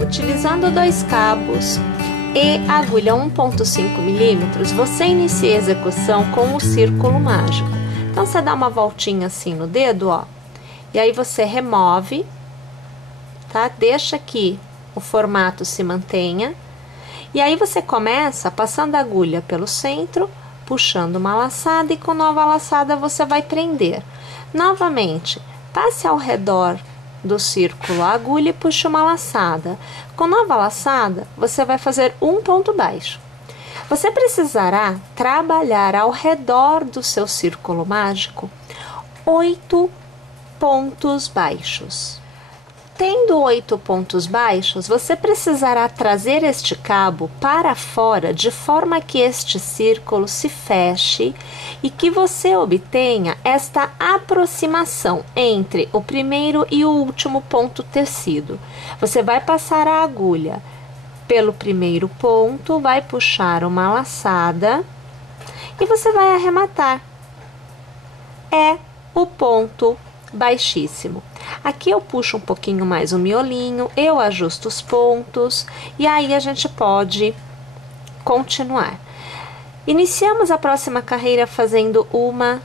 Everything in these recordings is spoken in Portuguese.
Utilizando 2 cabos e agulha 1,5 milímetros, você inicia a execução com o círculo mágico. Então, você dá uma voltinha assim no dedo, ó, e aí você remove, tá? Deixa que o formato se mantenha. E aí você começa passando a agulha pelo centro, puxando uma laçada e com nova laçada você vai prender. Novamente, passe ao redor do círculo a agulha e puxe uma laçada. Com nova laçada, você vai fazer um ponto baixo. Você precisará trabalhar ao redor do seu círculo mágico 8 pontos baixos. Tendo 8 pontos baixos, você precisará trazer este cabo para fora de forma que este círculo se feche e que você obtenha esta aproximação entre o primeiro e o último ponto tecido. Você vai passar a agulha pelo primeiro ponto, vai puxar uma laçada e você vai arrematar. É o ponto baixíssimo. Aqui eu puxo um pouquinho mais o miolinho, eu ajusto os pontos e aí a gente pode continuar. Iniciamos a próxima carreira fazendo 1,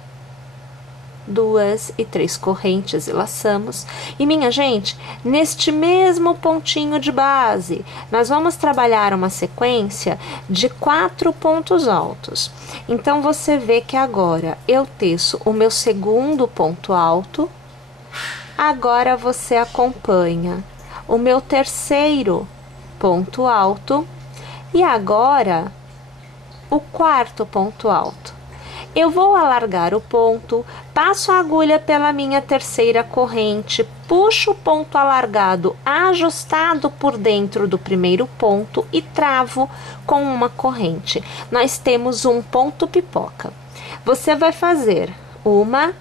2 e 3 correntes e laçamos. E minha gente, neste mesmo pontinho de base, nós vamos trabalhar uma sequência de 4 pontos altos. Então, você vê que agora eu teço o meu segundo ponto alto. Agora você acompanha o meu terceiro ponto alto e agora o quarto ponto alto. Eu vou alargar o ponto, passo a agulha pela minha terceira corrente, puxo o ponto alargado ajustado por dentro do primeiro ponto e travo com uma corrente. Nós temos um ponto pipoca. Você vai fazer 1,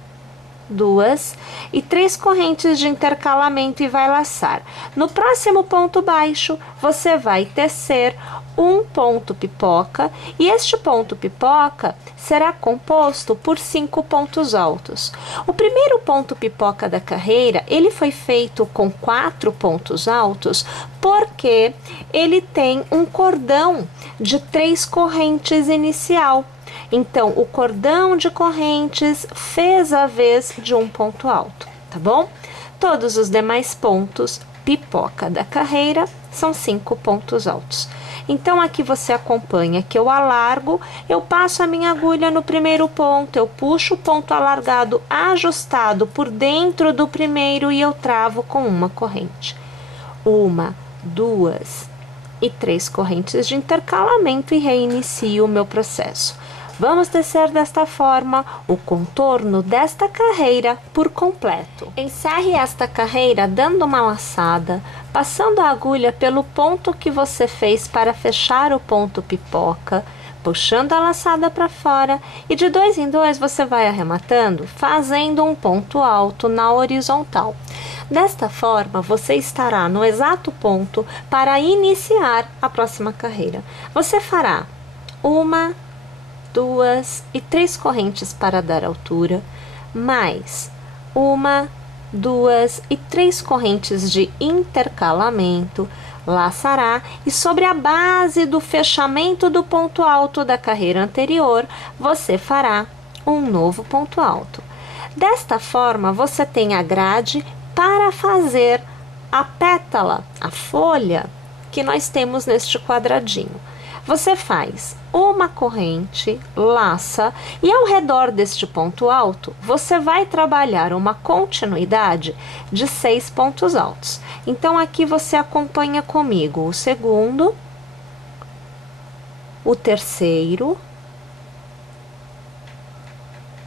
2 e 3 correntes de intercalamento e vai laçar. No próximo ponto baixo, você vai tecer um ponto pipoca e este ponto pipoca será composto por 5 pontos altos. O primeiro ponto pipoca da carreira, ele foi feito com 4 pontos altos porque ele tem um cordão de 3 correntes inicial. Então, o cordão de correntes fez a vez de um ponto alto, tá bom? Todos os demais pontos pipoca da carreira são 5 pontos altos. Então, aqui você acompanha que eu alargo, eu passo a minha agulha no primeiro ponto, eu puxo o ponto alargado ajustado por dentro do primeiro e eu travo com uma corrente. 1, 2 e 3 correntes de intercalamento e reinicio o meu processo. Vamos tecer desta forma o contorno desta carreira por completo. Encerre esta carreira dando uma laçada, passando a agulha pelo ponto que você fez para fechar o ponto pipoca, puxando a laçada para fora e de 2 em 2 você vai arrematando, fazendo um ponto alto na horizontal. Desta forma, você estará no exato ponto para iniciar a próxima carreira. Você fará 1, 2 e 3 correntes para dar altura, mais 1, 2 e 3 correntes de intercalamento, laçará e sobre a base do fechamento do ponto alto da carreira anterior, você fará um novo ponto alto. Desta forma, você tem a grade para fazer a pétala, a folha que nós temos neste quadradinho. Você faz uma corrente, laça e ao redor deste ponto alto, você vai trabalhar uma continuidade de 6 pontos altos. Então, aqui você acompanha comigo o segundo, o terceiro,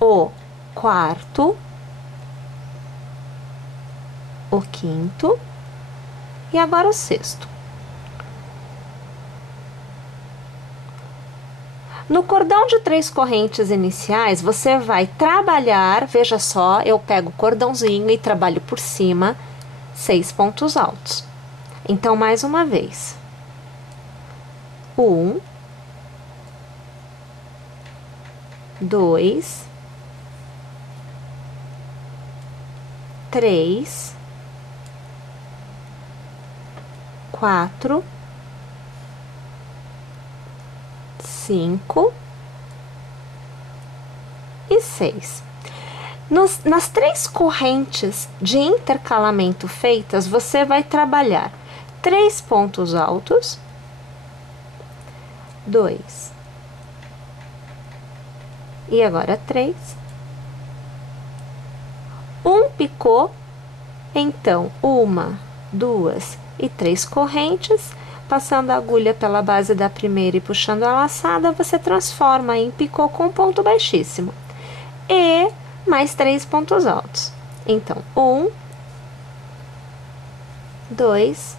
o quarto, o quinto e agora o sexto. No cordão de 3 correntes iniciais, você vai trabalhar, veja só, eu pego o cordãozinho e trabalho por cima 6 pontos altos. Então, mais uma vez. 1, 2, 3, 4, 5 e 6. Nas 3 correntes de intercalamento feitas, você vai trabalhar 3 pontos altos, 2, e agora 3, um picô, então 1, 2 e 3 correntes, passando a agulha pela base da primeira e puxando a laçada, você transforma em picô com ponto baixíssimo. E mais 3 pontos altos. Então, 1, 2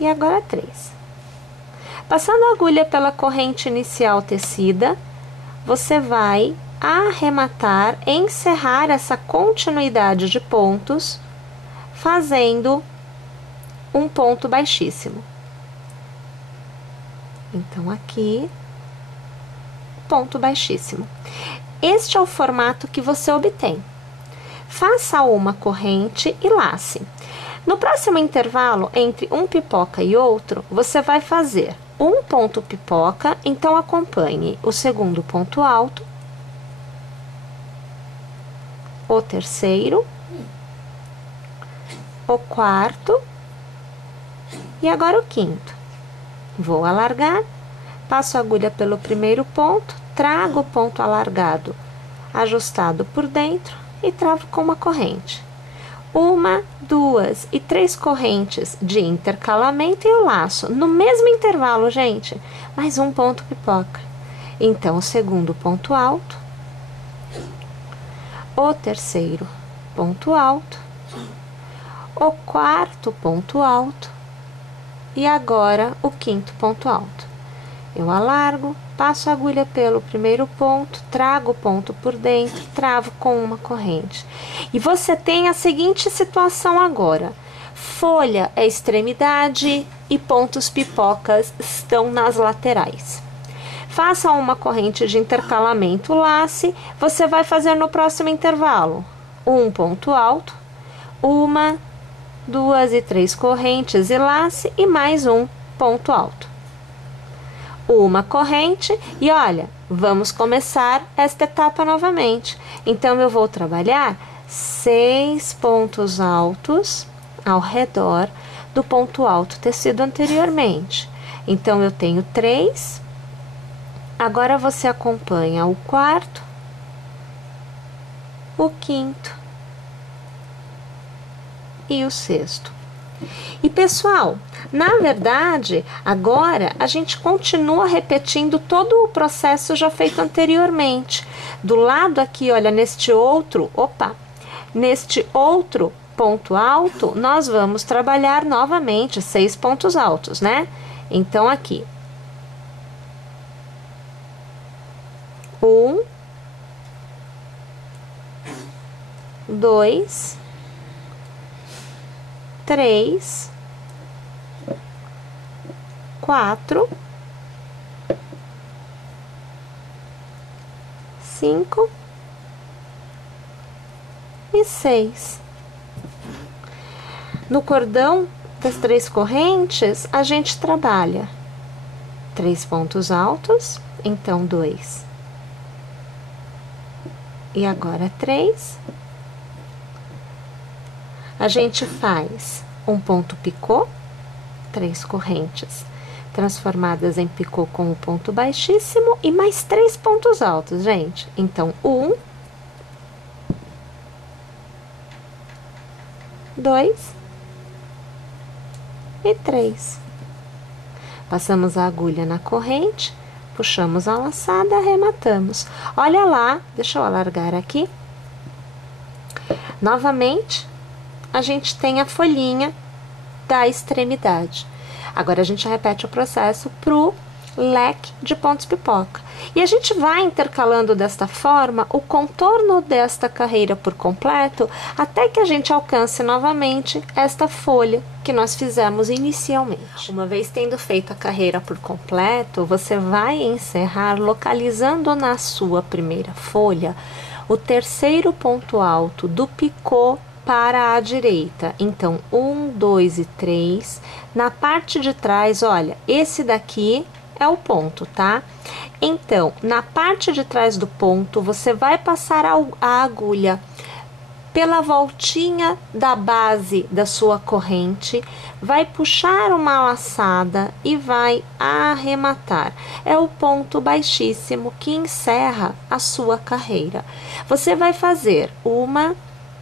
e agora 3. Passando a agulha pela corrente inicial tecida, você vai arrematar, encerrar essa continuidade de pontos, fazendo um ponto baixíssimo. Então, aqui, ponto baixíssimo. Este é o formato que você obtém. Faça uma corrente e lace. No próximo intervalo, entre um pipoca e outro, você vai fazer um ponto pipoca, então acompanhe o segundo ponto alto, o terceiro, o quarto e agora o quinto. Vou alargar, passo a agulha pelo primeiro ponto, trago o ponto alargado ajustado por dentro e travo com uma corrente. 1, 2 e 3 correntes de intercalamento e eu laço no mesmo intervalo, gente, mais um ponto pipoca. Então, o segundo ponto alto, o terceiro ponto alto, o quarto ponto alto e agora o quinto ponto alto. Eu alargo, passo a agulha pelo primeiro ponto, trago o ponto por dentro, travo com uma corrente. E você tem a seguinte situação agora: folha é extremidade e pontos pipocas estão nas laterais. Faça uma corrente de intercalamento, lace, você vai fazer no próximo intervalo um ponto alto, 1, 2 e 3 correntes e lace e mais um ponto alto. Uma corrente e olha, vamos começar esta etapa novamente. Então, eu vou trabalhar 6 pontos altos ao redor do ponto alto tecido anteriormente. Então, eu tenho 3. Agora, você acompanha o quarto, o quinto e o sexto. E pessoal, na verdade, agora a gente continua repetindo todo o processo já feito anteriormente. Do lado aqui, olha, neste outro ponto alto, nós vamos trabalhar novamente 6 pontos altos, né? Então, aqui. 1, 2, 3, 4, 5 e 6. No cordão das 3 correntes, a gente trabalha 3 pontos altos, então 2. E agora 3. A gente faz um ponto picô, 3 correntes transformadas em picô com o ponto baixíssimo e mais 3 pontos altos, gente. Então, 1, 2 e 3. Passamos a agulha na corrente, puxamos a laçada, arrematamos. Olha lá, deixa eu alargar aqui. Novamente, a gente tem a folhinha da extremidade. Agora, a gente repete o processo pro leque de pontos pipoca. E a gente vai intercalando desta forma o contorno desta carreira por completo, até que a gente alcance novamente esta folha que nós fizemos inicialmente. Uma vez tendo feito a carreira por completo, você vai encerrar localizando na sua primeira folha o terceiro ponto alto do picô para a direita. Então, 1, 2 e 3. Na parte de trás, olha, esse daqui é o ponto, tá? Então, na parte de trás do ponto, você vai passar a agulha pela voltinha da base da sua corrente, vai puxar uma laçada e vai arrematar. É o ponto baixíssimo que encerra a sua carreira. Você vai fazer 1,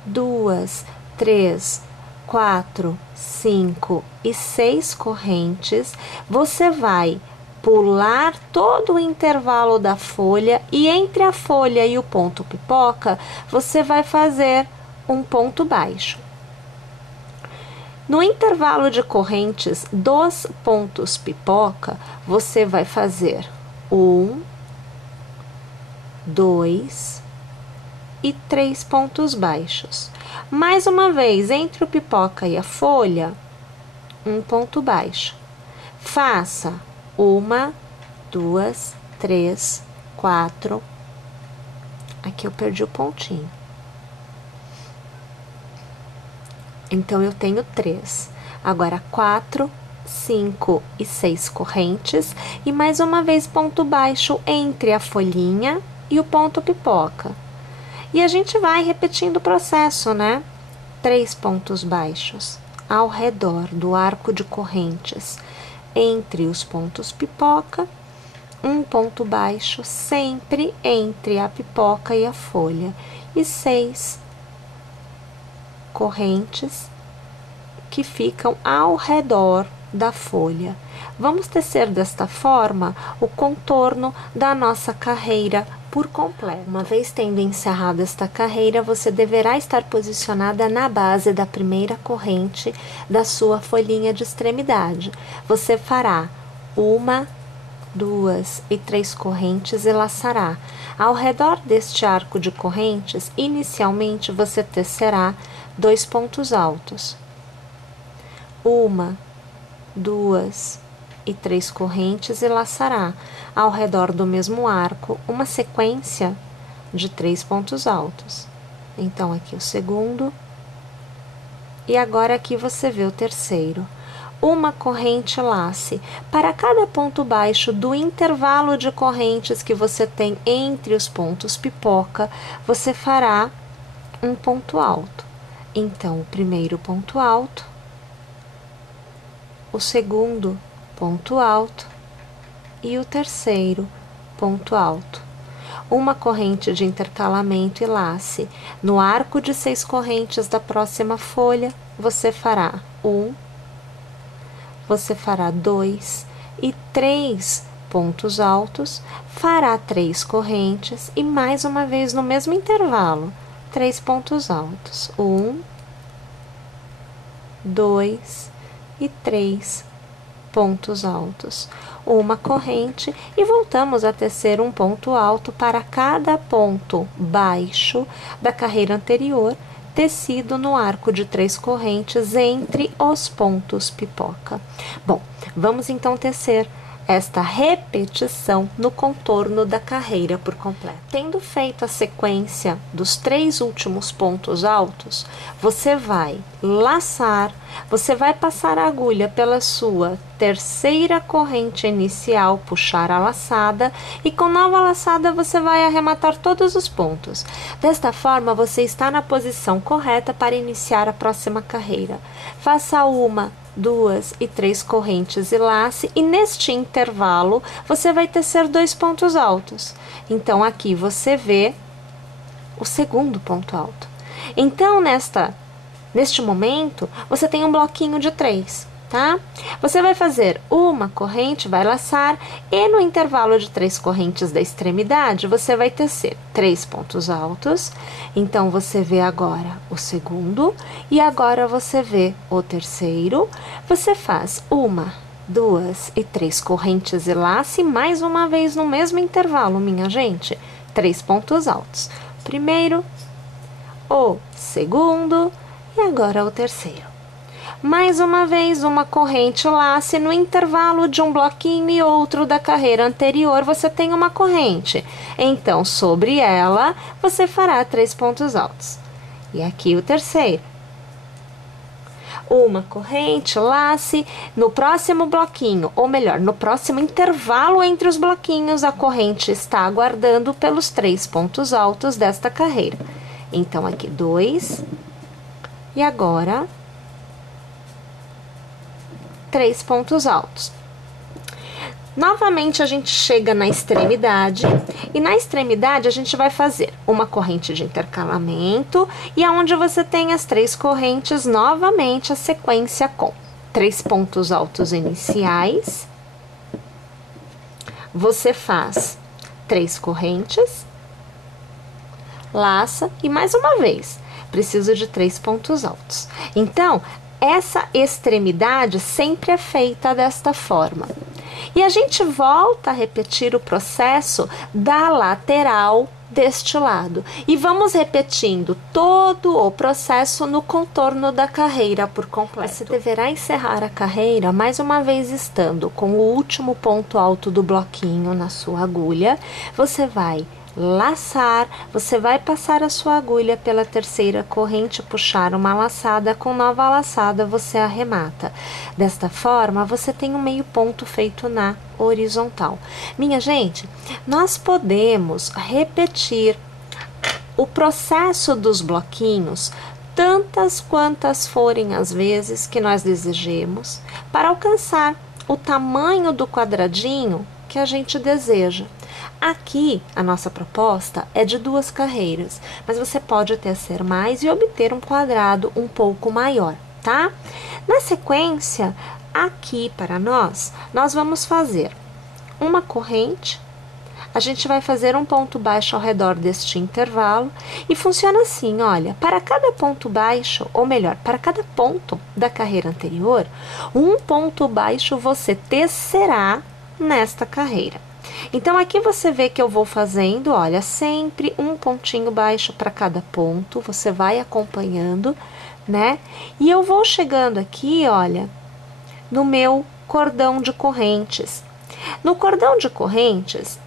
2, 3, 4, 5 e 6 correntes. Você vai pular todo o intervalo da folha e entre a folha e o ponto pipoca, você vai fazer um ponto baixo. No intervalo de correntes dos pontos pipoca, você vai fazer 1, 2 e 3 pontos baixos. Mais uma vez, entre o pipoca e a folha, um ponto baixo. Faça 1, 2, 3, 4. Aqui eu perdi o pontinho. Então, eu tenho 3. Agora, 4, 5 e 6 correntes. E mais uma vez, ponto baixo entre a folhinha e o ponto pipoca. E a gente vai repetindo o processo, né? 3 pontos baixos ao redor do arco de correntes. Entre os pontos pipoca, um ponto baixo sempre entre a pipoca e a folha. E 6 correntes que ficam ao redor da folha. Vamos tecer desta forma o contorno da nossa carreira por completo. Uma vez tendo encerrado esta carreira, você deverá estar posicionada na base da primeira corrente da sua folhinha de extremidade. Você fará 1, 2 e 3 correntes e laçará. Ao redor deste arco de correntes, inicialmente você tecerá 2 pontos altos. 1, 2 e 3 correntes e laçará. Ao redor do mesmo arco, uma sequência de 3 pontos altos. Então, aqui o segundo. E agora aqui você vê o terceiro. Uma corrente lace. Para cada ponto baixo do intervalo de correntes que você tem entre os pontos pipoca, você fará um ponto alto. Então, o primeiro ponto alto, o segundo ponto alto e o terceiro ponto alto. Uma corrente de intercalamento e lace. No arco de 6 correntes da próxima folha, você fará 1, você fará 2 e 3 pontos altos, fará 3 correntes e mais uma vez no mesmo intervalo, 3 pontos altos. 1, 2 e 3 pontos altos. Uma corrente e voltamos a tecer um ponto alto para cada ponto baixo da carreira anterior, tecido no arco de 3 correntes entre os pontos pipoca. Bom, vamos então tecer esta repetição no contorno da carreira por completo. Tendo feito a sequência dos 3 últimos pontos altos, você vai laçar, você vai passar a agulha pela sua terceira corrente inicial, puxar a laçada e com nova laçada você vai arrematar todos os pontos. Desta forma, você está na posição correta para iniciar a próxima carreira. Faça 1, 2 e 3 correntes e lace, e neste intervalo você vai tecer 2 pontos altos. Então, aqui você vê o segundo ponto alto. Então, neste momento, você tem um bloquinho de 3, tá? Você vai fazer uma corrente, vai laçar, e no intervalo de 3 correntes da extremidade, você vai tecer 3 pontos altos. Então, você vê agora o segundo, e agora você vê o terceiro. Você faz 1, 2 e 3 correntes e lace, mais uma vez no mesmo intervalo, minha gente, 3 pontos altos. Primeiro, o segundo, e agora o terceiro. Mais uma vez, uma corrente lace, no intervalo de um bloquinho e outro da carreira anterior, você tem uma corrente. Então, sobre ela, você fará 3 pontos altos. E aqui o terceiro, uma corrente, lace no próximo bloquinho, ou melhor, no próximo intervalo entre os bloquinhos, a corrente está aguardando pelos 3 pontos altos desta carreira. Então, aqui 2, e agora 3 pontos altos. Novamente, a gente chega na extremidade, e na extremidade a gente vai fazer uma corrente de intercalamento, e aonde você tem as 3 correntes, novamente a sequência com 3 pontos altos iniciais, você faz 3 correntes, laça, e mais uma vez, preciso de 3 pontos altos. Então, essa extremidade sempre é feita desta forma. E a gente volta a repetir o processo da lateral deste lado. E vamos repetindo todo o processo no contorno da carreira por completo. Você deverá encerrar a carreira mais uma vez estando com o último ponto alto do bloquinho na sua agulha. Você vai laçar, você vai passar a sua agulha pela terceira corrente, puxar uma laçada, com nova laçada você arremata. Desta forma, você tem um meio ponto feito na horizontal. Minha gente, nós podemos repetir o processo dos bloquinhos tantas quantas forem as vezes que nós desejemos para alcançar o tamanho do quadradinho que a gente deseja. Aqui, a nossa proposta é de 2 carreiras, mas você pode tecer mais e obter um quadrado um pouco maior, tá? Na sequência, aqui para nós vamos fazer uma corrente, a gente vai fazer um ponto baixo ao redor deste intervalo, e funciona assim, olha, para cada ponto baixo, ou melhor, para cada ponto da carreira anterior, um ponto baixo você tecerá nesta carreira. Então, aqui você vê que eu vou fazendo, olha, sempre um pontinho baixo para cada ponto, você vai acompanhando, né? E eu vou chegando aqui, olha, no meu cordão de correntes. No cordão de correntes,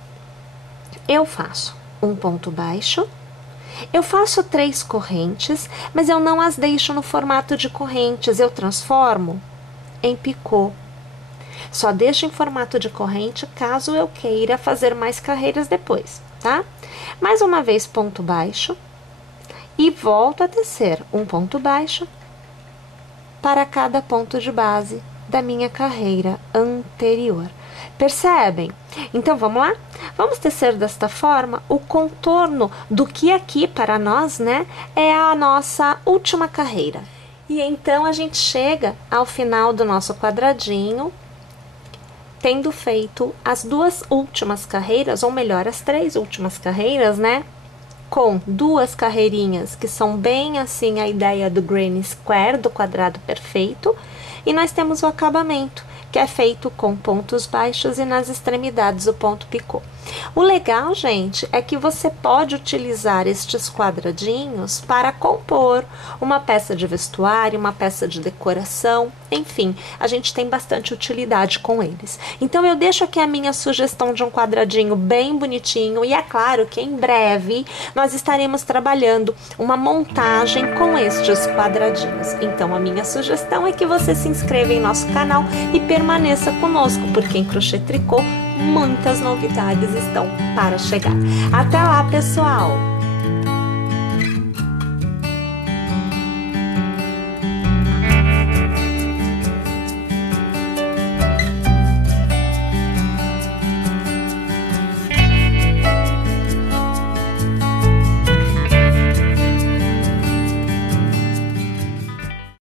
eu faço um ponto baixo, eu faço 3 correntes, mas eu não as deixo no formato de correntes, eu transformo em picô. Só deixo em formato de corrente caso eu queira fazer mais carreiras depois, tá? Mais uma vez, ponto baixo, e volto a tecer um ponto baixo para cada ponto de base da minha carreira anterior. Percebem? Então, vamos lá? Vamos tecer desta forma o contorno do que aqui para nós, né, é a nossa última carreira. E então, a gente chega ao final do nosso quadradinho, tendo feito as 2 últimas carreiras, ou melhor, as 3 últimas carreiras, né? Com 2 carreirinhas que são bem assim a ideia do granny square, do quadrado perfeito, e nós temos o acabamento, que é feito com pontos baixos e nas extremidades o ponto picô. O legal, gente, é que você pode utilizar estes quadradinhos para compor uma peça de vestuário, uma peça de decoração, enfim, a gente tem bastante utilidade com eles. Então, eu deixo aqui a minha sugestão de um quadradinho bem bonitinho, e é claro que em breve nós estaremos trabalhando uma montagem com estes quadradinhos. Então, a minha sugestão é que você se inscreva em nosso canal e permaneça conosco, porque em crochê tricô muitas novidades estão para chegar. Até lá, pessoal!